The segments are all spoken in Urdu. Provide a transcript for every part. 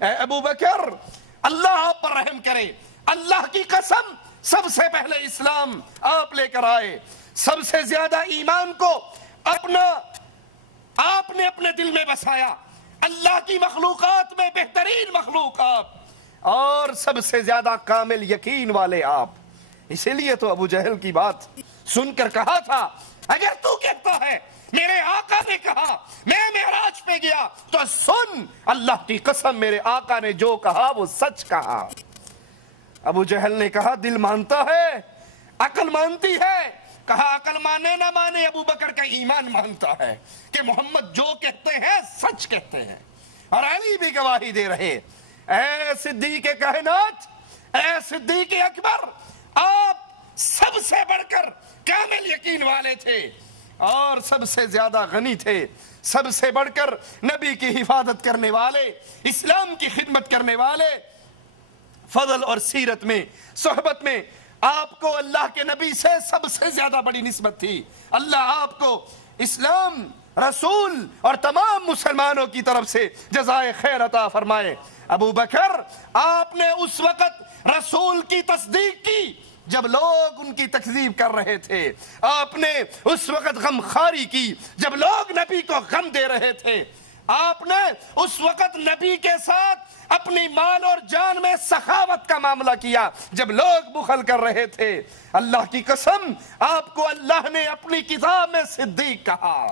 اے ابو بکر اللہ آپ پر رحم کرے، اللہ کی قسم سب سے پہلے اسلام آپ لے کر آئے، سب سے زیادہ ایمان کو آپ نے اپنے دل میں بسایا، اللہ کی مخلوقات میں بہترین مخلوق آپ، اور سب سے زیادہ کامل یقین والے آپ۔ اسی لیے تو ابو جہل کی بات سن کر کہا تھا اگر تو کہتا ہے میرے آقا نے کہا میں معراج پہ گیا تو سن، اللہ کی قسم میرے آقا نے جو کہا وہ سچ کہا۔ ابو جہل نے کہا دل مانتا ہے، عقل مانتی ہے، کہا عقل مانے نہ مانے ابو بکر کا ایمان مانتا ہے کہ محمد جو کہتے ہیں سچ کہتے ہیں، اور علی بھی گواہی دے رہے۔ اے صدیق کائنات، اے صدیق اکبر، آپ سب سے بڑھ کر کامل یقین والے تھے اور سب سے زیادہ غنی تھے، سب سے بڑھ کر نبی کی حفاظت کرنے والے، اسلام کی خدمت کرنے والے، فضل اور سیرت میں صحبت میں آپ کو اللہ کے نبی سے سب سے زیادہ بڑی نسبت تھی۔ اللہ آپ کو اسلام، رسول اور تمام مسلمانوں کی طرف سے جزائے خیر عطا فرمائے۔ ابو بکر آپ نے اس وقت رسول کی تصدیق کی جب لوگ ان کی تکذیب کر رہے تھے، آپ نے اس وقت غمخواری کی جب لوگ نبی کو غم دے رہے تھے، آپ نے اس وقت نبی کے ساتھ اپنی مال اور جان میں سخاوت کا معاملہ کیا جب لوگ بخل کر رہے تھے۔ اللہ کی قسم آپ کو اللہ نے اپنی کتاب میں صدیق کہا۔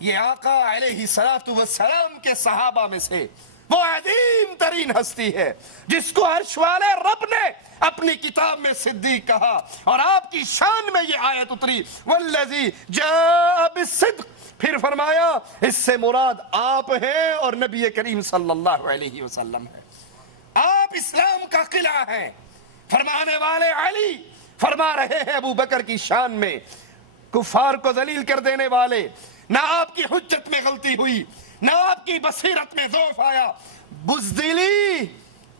یہ آقا علیہ السلام کے صحابہ میں سے وہ عظیم ترین ہستی ہے جس کو عرش والے رب نے اپنی کتاب میں صدیق کہا، اور آپ کی شان میں یہ آیت اتری والذی جاء بالصدق، پھر فرمایا اس سے مراد آپ ہیں اور نبی کریم صلی اللہ علیہ وسلم ہے۔ آپ اسلام کا قلعہ ہیں۔ فرمانے والے علی فرما رہے ہیں ابو بکر کی شان میں، کفار کو ذلیل کر دینے والے، نہ آپ کی حجت میں غلطی ہوئی، نہ آپ کی بصیرت میں ضعف آیا، بزدلی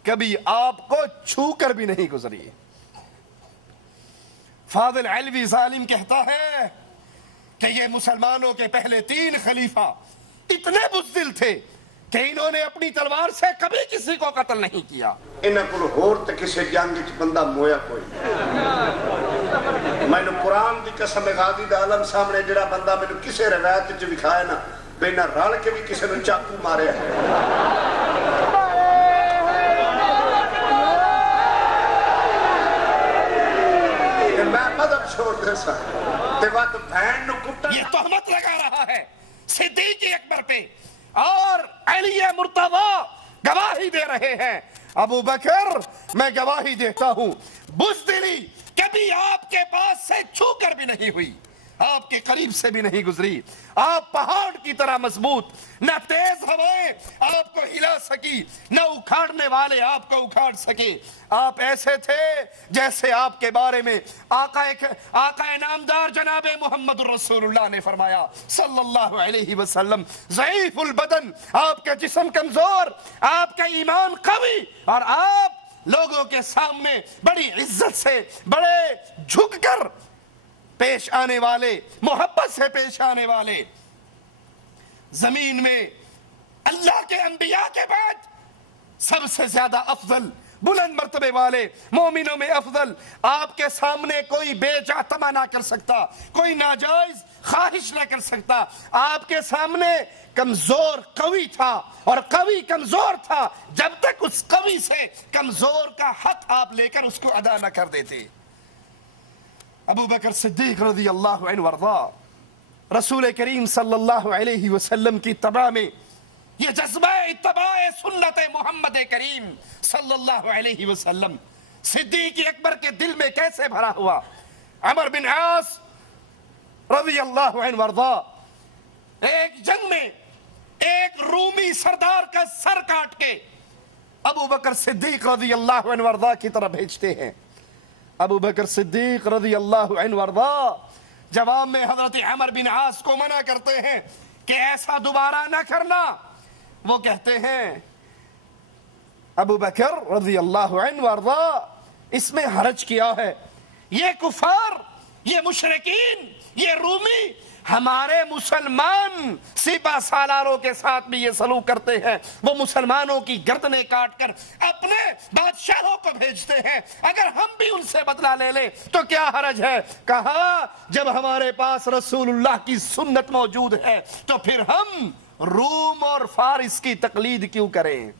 کبھی آپ کو چھو کر بھی نہیں گزری۔ فاضل علوی ظالم کہتا ہے کہ یہ مسلمانوں کے پہلے 3 خلیفہ اتنے بزدل تھے کہ انہوں نے اپنی تلوار سے کبھی کسی کو قتل نہیں کیا۔ انہاں کو ہور تے کسی جنگ وچ بندہ مویا کوئی میں نے قرآن دی قسم غازی دا عالم سامنے جڑا بندہ میں نے کسی روایت وچ دکھایا نا بینا رل کے بھی کسی نے چاقو مارے ہے۔ میں مذہب چھوڑ دے سا تے وقت بہن نو کٹا، یہ تہمت لگا رہا ہے صدیق اکبر پہ، اور علی مرتضیٰ گواہی دے رہے ہیں۔ ابو بکر میں گواہی دیتا ہوں بزدلی کبھی آپ کے پاس سے چھو کر بھی نہیں ہوئی، آپ کے قریب سے بھی نہیں گزری۔ آپ پہاڑ کی طرح مضبوط، نہ تیز ہوائیں آپ کو ہلا سکی، نہ اکھاڑنے والے آپ کو اکھاڑ سکے۔ آپ ایسے تھے جیسے آپ کے بارے میں آقا نامدار جناب محمد الرسول اللہ نے فرمایا صلی اللہ علیہ وسلم، ضعیف البدن، آپ کا جسم کمزور، آپ کا ایمان قوی، اور آپ لوگوں کے سامنے بڑی عزت سے، بڑے جھک کر پیش آنے والے، محبت سے پیش آنے والے۔ زمین میں اللہ کے انبیاء کے بعد سب سے زیادہ افضل، بلند مرتبے والے، مومنوں میں افضل، آپ کے سامنے کوئی بے جا تما نہ کر سکتا، کوئی ناجائز خواہش نہ کر سکتا۔ آپ کے سامنے کمزور قوی تھا، اور قوی کمزور تھا جب تک اس قوی سے کمزور کا حق آپ لے کر اس کو ادا نہ کر دیتے۔ ابو بکر صدیق رضی اللہ عنہ وارضا رسول کریم صلی اللہ علیہ وسلم کی اتباع میں یہ جذبہ اتباع سنت محمد کریم صلی اللہ علیہ وسلم صدیق اکبر کے دل میں کیسے بھرا ہوا۔ عمر بن عاص رضی اللہ عنہ وارضا ایک جنگ میں ایک رومی سردار کا سر کاٹ کے ابو بکر صدیق رضی اللہ عنہ وارضا کی طرف بھیجتے ہیں۔ ابو بکر صدیق رضی اللہ عنہ وارضا جواب میں حضرت عمر بن عاص کو منع کرتے ہیں کہ ایسا دوبارہ نہ کرنا۔ وہ کہتے ہیں ابو بکر رضی اللہ عنہ وارضا اس میں حرج کیا ہے، یہ کفار یہ مشرکین، یہ رومی ہمارے مسلمان سپہ سالاروں کے ساتھ بھی یہ سلوک کرتے ہیں، وہ مسلمانوں کی گردنیں کاٹ کر اپنے بادشاہوں کو بھیجتے ہیں، اگر ہم بھی ان سے بدلہ لے لیں تو کیا حرج ہے؟ کہا جب ہمارے پاس رسول اللہ کی سنت موجود ہے تو پھر ہم روم اور فارس کی تقلید کیوں کریں؟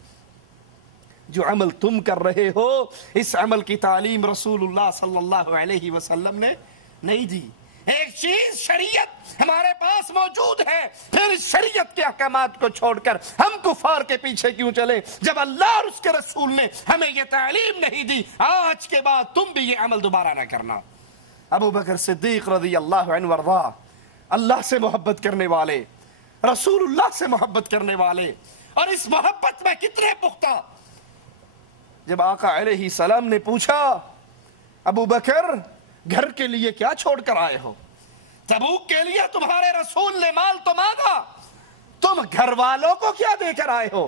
جو عمل تم کر رہے ہو اس عمل کی تعلیم رسول اللہ صلی اللہ علیہ وسلم نے نہیں دی۔ ایک چیز شریعت ہمارے پاس موجود ہے، پھر شریعت کے احکامات کو چھوڑ کر ہم کفار کے پیچھے کیوں چلیں جب اللہ اور اس کے رسول نے ہمیں یہ تعلیم نہیں دی؟ آج کے بعد تم بھی یہ عمل دوبارہ نہ کرنا۔ ابو بکر صدیق رضی اللہ عنہ وارضا، اللہ سے محبت کرنے والے، رسول اللہ سے محبت کرنے والے، اور اس محبت میں کتنے پختہ۔ جب آقا علیہ السلام نے پوچھا ابو بکر گھر کے لیے کیا چھوڑ کر آئے ہو؟ تبوک کے لیے تمہارے رسول نے مال تو مانگا، تم گھر والوں کو کیا دے کر آئے ہو؟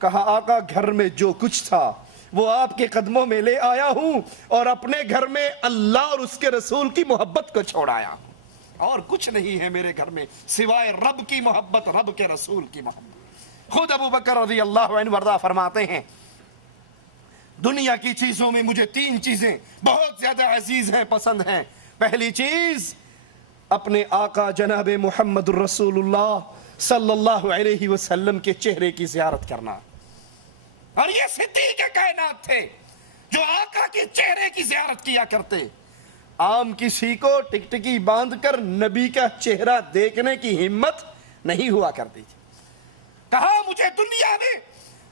کہا آقا گھر میں جو کچھ تھا وہ آپ کے قدموں میں لے آیا ہوں، اور اپنے گھر میں اللہ اور اس کے رسول کی محبت کو چھوڑ آیا ہوں، اور کچھ نہیں ہے میرے گھر میں سوائے رب کی محبت، رب کے رسول کی محبت۔ خود ابو بکر رضی اللہ عنہ وارضا فرماتے ہیں دنیا کی چیزوں میں مجھے 3 چیزیں بہت زیادہ عزیز ہیں، پسند ہیں۔ پہلی چیز اپنے آقا جناب محمد الرسول اللہ صلی اللہ علیہ وسلم کے چہرے کی زیارت کرنا، اور یہ صدیق کائنات تھے جو آقا کے چہرے کی زیارت کیا کرتے۔ عام کسی کو ٹکٹکی باندھ کر نبی کا چہرہ دیکھنے کی ہمت نہیں ہوا کرتی تھی۔ کہا مجھے دنیا میں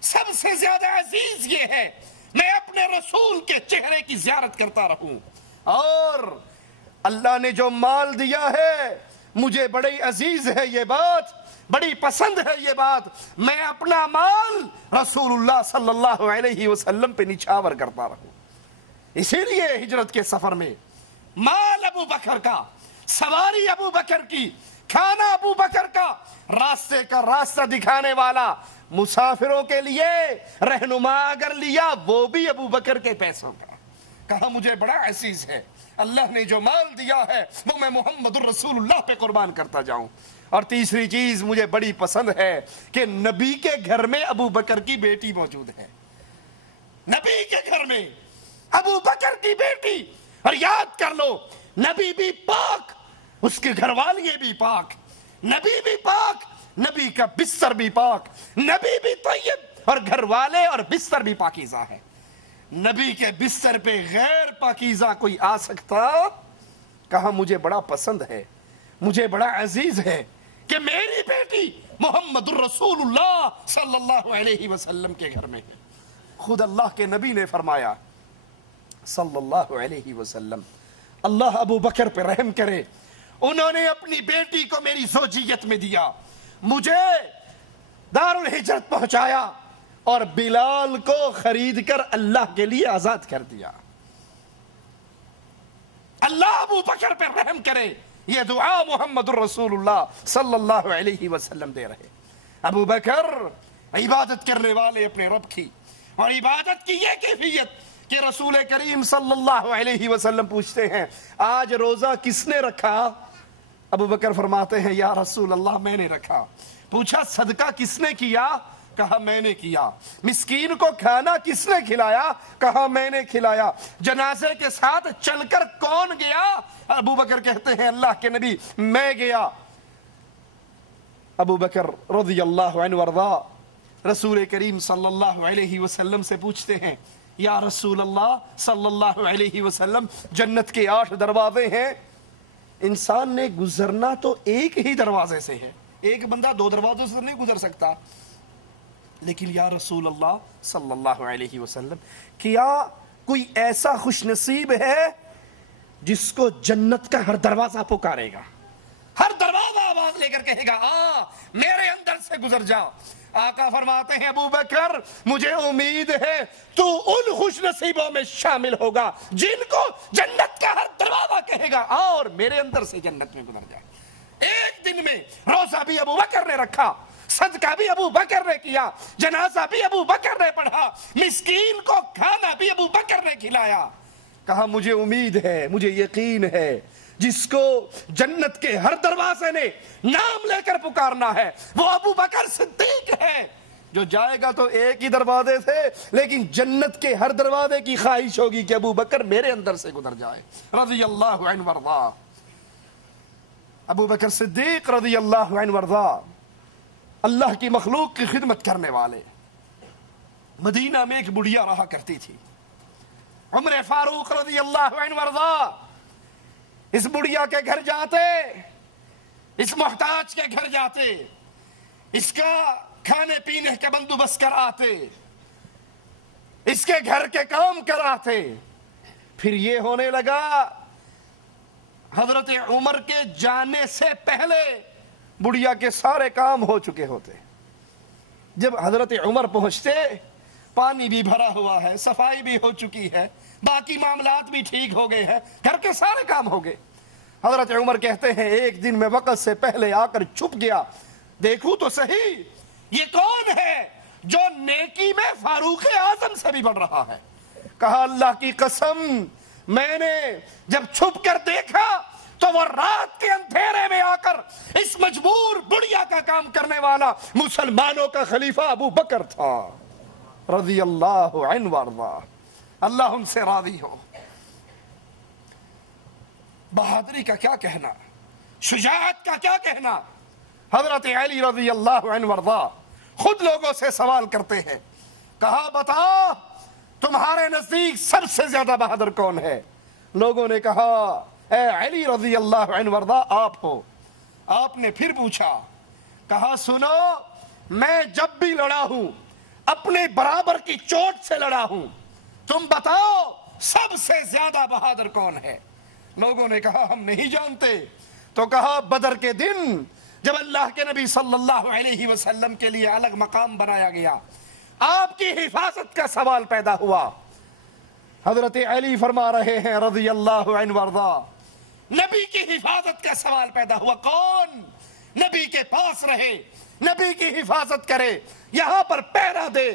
سب سے زیادہ عزیز یہ ہے میں اپنے رسول کے چہرے کی زیارت کرتا رہوں، اور اللہ نے جو مال دیا ہے مجھے بڑی عزیز ہے یہ بات، بڑی پسند ہے یہ بات، میں اپنا مال رسول اللہ صلی اللہ علیہ وسلم پہ نچھاور کرتا رہوں۔ اسی لیے ہجرت کے سفر میں مال ابو بکر کا، سواری ابو بکر کی، کھانا ابو بکر کا، راستے کا راستہ دکھانے والا، مسافروں کے لیے رہنما اگر لیا وہ بھی ابو بکر کے پیسوں کا۔ کہا مجھے بڑا عزیز ہے اللہ نے جو مال دیا ہے وہ میں محمد الرسول اللہ پہ قربان کرتا جاؤں۔ اور تیسری چیز مجھے بڑی پسند ہے کہ نبی کے گھر میں ابو بکر کی بیٹی موجود ہے، نبی کے گھر میں ابو بکر کی بیٹی، اور یاد کر لو نبی بھی پاک، اس کے گھر والی بھی پاک، نبی بھی پاک، نبی کا بستر بھی پاک، نبی بھی طیب، اور گھر والے اور بستر بھی پاکیزہ ہے۔ نبی کے بستر پہ غیر پاکیزہ کوئی آ سکتا؟ کہا مجھے بڑا پسند ہے، مجھے بڑا عزیز ہے کہ میری بیٹی محمد الرسول اللہ صلی اللہ علیہ وسلم کے گھر میں ہے۔ خود اللہ کے نبی نے فرمایا صلی اللہ علیہ وسلم، اللہ ابو بکر پہ رحم کرے، انہوں نے اپنی بیٹی کو میری زوجیت میں دیا، مجھے دار الہجرت پہنچایا، اور بلال کو خرید کر اللہ کے لیے آزاد کر دیا۔ اللہ ابو بکر پہ رحم کرے، یہ دعا محمد الرسول اللہ صلی اللہ علیہ وسلم دے رہے۔ ابو بکر عبادت کرنے والے اپنے رب کی، اور عبادت کی یہ کیفیت کہ رسول کریم صلی اللہ علیہ وسلم پوچھتے ہیں آج روزہ کس نے رکھا؟ ابو بکر فرماتے ہیں یا رسول اللہ میں نے رکھا۔ پوچھا صدقہ کس نے کیا؟ کہا میں نے کیا۔ مسکین کو کھانا کس نے کھلایا؟ کہا میں نے کھلایا۔ جنازے کے ساتھ چل کر کون گیا؟ ابو بکر کہتے ہیں اللہ کے نبی میں گیا۔ ابو بکر رضی اللہ عنہ وارضا رسول کریم صلی اللہ علیہ وسلم سے پوچھتے ہیں یا رسول اللہ صلی اللہ علیہ وسلم جنت کے 8 دروازے ہیں، انسان نے گزرنا تو ایک ہی دروازے سے ہے، ایک بندہ 2 دروازوں سے نہیں گزر سکتا، لیکن یا رسول اللہ صلی اللہ علیہ وسلم کیا کوئی ایسا خوش نصیب ہے جس کو جنت کا ہر دروازہ پکارے گا، ہر دروازہ آواز لے کر کہے گا میرے اندر سے گزر جا؟ آقا فرماتے ہیں ابو بکر مجھے امید ہے تو ان خوش نصیبوں میں شامل ہوگا جن کو جنت کا ہر دروازہ کہے گا اور میرے اندر سے جنت میں گزر جائے۔ ایک دن میں روزہ بھی ابو بکر نے رکھا، صدقہ بھی ابو بکر نے کیا، جنازہ بھی ابو بکر نے پڑھا، مسکین کو کھانا بھی ابو بکر نے کھلایا۔ کہا مجھے امید ہے، مجھے یقین ہے جس کو جنت کے ہر دروازے نے نام لے کر پکارنا ہے وہ ابو بکر صدیق ہے، جو جائے گا تو ایک ہی دروازے سے لیکن جنت کے ہر دروازے کی خواہش ہوگی کہ ابو بکر میرے اندر سے گزر جائے رضی اللہ عنہ وارضا۔ ابو بکر صدیق رضی اللہ عنہ وارضا اللہ کی مخلوق کی خدمت کرنے والے۔ مدینہ میں ایک بڑھیا رہا کرتی تھی، عمر فاروق رضی اللہ عنہ وارضا اس بڑھیا کے گھر جاتے، اس محتاج کے گھر جاتے، اس کا کھانے پینے کا بندوبست کر آتے، اس کے گھر کے کام کراتے۔ پھر یہ ہونے لگا حضرت عمر کے جانے سے پہلے بڑھیا کے سارے کام ہو چکے ہوتے۔ جب حضرت عمر پہنچتے پانی بھی بھرا ہوا ہے، صفائی بھی ہو چکی ہے، باقی معاملات بھی ٹھیک ہو گئے ہیں، گھر کے سارے کام ہو گئے۔ حضرت عمر کہتے ہیں ایک دن میں وقت سے پہلے آ کر چھپ گیا، دیکھوں تو صحیح یہ کون ہے جو نیکی میں فاروق اعظم سے بھی بڑھ رہا ہے۔ کہا اللہ کی قسم میں نے جب چھپ کر دیکھا تو وہ رات کے اندھیرے میں آ کر اس مجبور بڑھیا کا کام کرنے والا مسلمانوں کا خلیفہ ابو بکر تھا رضی اللہ عنہ وارضا۔ اللہ ان سے راضی ہو۔ بہادری کا کیا کہنا، شجاعت کا کیا کہنا۔ حضرت علی رضی اللہ عنہ وارضا خود لوگوں سے سوال کرتے ہیں، کہا بتا تمہارے نزدیک سب سے زیادہ بہادر کون ہے؟ لوگوں نے کہا اے علی رضی اللہ عنہ وارضا آپ ہو۔ آپ نے پھر پوچھا، کہا سنو میں جب بھی لڑا ہوں اپنے برابر کی چوٹ سے لڑا ہوں، تم بتاؤ سب سے زیادہ بہادر کون ہے؟ لوگوں نے کہا ہم نہیں جانتے۔ تو کہا بدر کے دن جب اللہ کے نبی صلی اللہ علیہ وسلم کے لیے الگ مقام بنایا گیا، آپ کی حفاظت کا سوال پیدا ہوا۔ حضرت علی فرما رہے ہیں رضی اللہ عنہ وارضا نبی کی حفاظت کا سوال پیدا ہوا، کون نبی کے پاس رہے، نبی کی حفاظت کرے، یہاں پر پہرا دے؟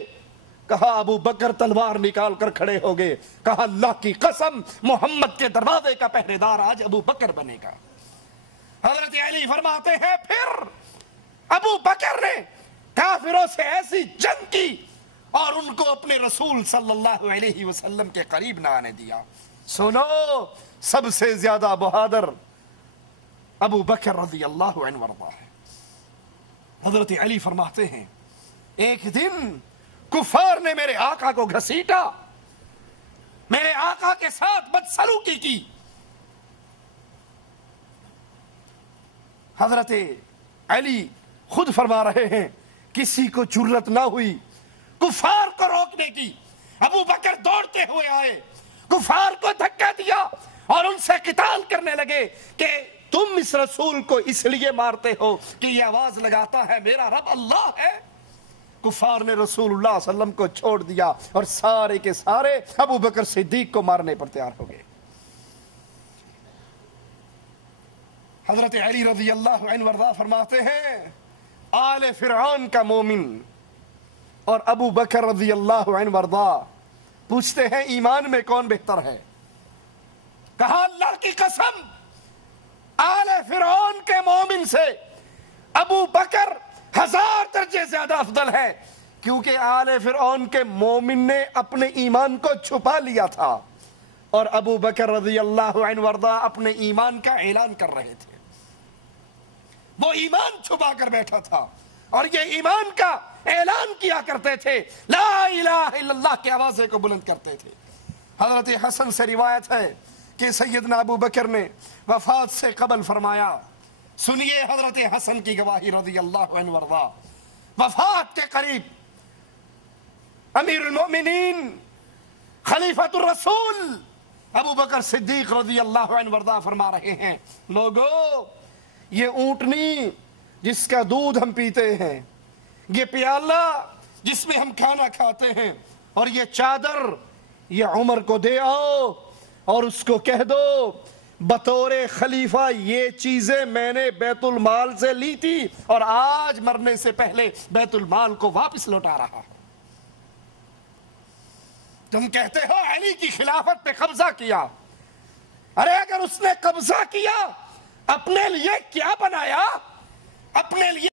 کہا ابو بکر تلوار نکال کر کھڑے ہو گئے۔ کہا اللہ کی قسم محمد کے دروازے کا پہرے دار آج ابو بکر بنے گا۔ حضرت علی فرماتے ہیں پھر ابو بکر نے کافروں سے ایسی جنگ کی اور ان کو اپنے رسول صلی اللہ علیہ وسلم کے قریب نہ آنے دیا۔ سنو سب سے زیادہ بہادر ابو بکر رضی اللہ عنہ وارضا ہے۔ حضرت علی فرماتے ہیں ایک دن کفار نے میرے آقا کو گھسیٹا، میرے آقا کے ساتھ بدسلوکی کی۔ حضرت علی خود فرما رہے ہیں کسی کو جرت نہ ہوئی کفار کو روکنے کی۔ ابو بکر دوڑتے ہوئے آئے، کفار کو دھکا دیا اور ان سے قتال کرنے لگے کہ تم اس رسول کو اس لیے مارتے ہو کہ یہ آواز لگاتا ہے میرا رب اللہ ہے۔ کفار نے رسول اللہ صلی اللہ علیہ وسلم کو چھوڑ دیا اور سارے کے سارے ابو بکر صدیق کو مارنے پر تیار ہو گئے۔ حضرت علی رضی اللہ عنہ وارضا فرماتے ہیں آل فرعون کا مومن اور ابو بکر رضی اللہ عنہ وارضا پوچھتے ہیں ایمان میں کون بہتر ہے؟ کہا اللہ کی قسم آل فرعون کے مومن سے ابو بکر 1000 درجے زیادہ افضل ہے، کیونکہ آل فرعون کے مومن نے اپنے ایمان کو چھپا لیا تھا اور ابو بکر رضی اللہ عنہ وارضا اپنے ایمان کا اعلان کر رہے تھے۔ وہ ایمان چھپا کر بیٹھا تھا اور یہ ایمان کا اعلان کیا کرتے تھے، لا الہ الا اللہ کی آوازیں کو بلند کرتے تھے۔ حضرت حسن سے روایت ہے کہ سیدنا ابو بکر نے وفات سے قبل فرمایا، سنیے حضرت حسن کی گواہی رضی اللہ عنہ وارضا، وفات کے قریب امیر المؤمنین خلیفۃ الرسول ابو بکر صدیق رضی اللہ عنہ وارضا فرما رہے ہیں لوگو یہ اونٹنی جس کا دودھ ہم پیتے ہیں، یہ پیالہ جس میں ہم کھانا کھاتے ہیں اور یہ چادر یہ عمر کو دے آؤ اور اس کو کہہ دو بطور خلیفہ یہ چیزیں میں نے بیت المال سے لی تھی اور آج مرنے سے پہلے بیت المال کو واپس لوٹا رہا ہوں۔ تم کہتے ہو علی کی خلافت پہ قبضہ کیا، ارے اگر اس نے قبضہ کیا اپنے لیے کیا بنایا؟ اپنے لیے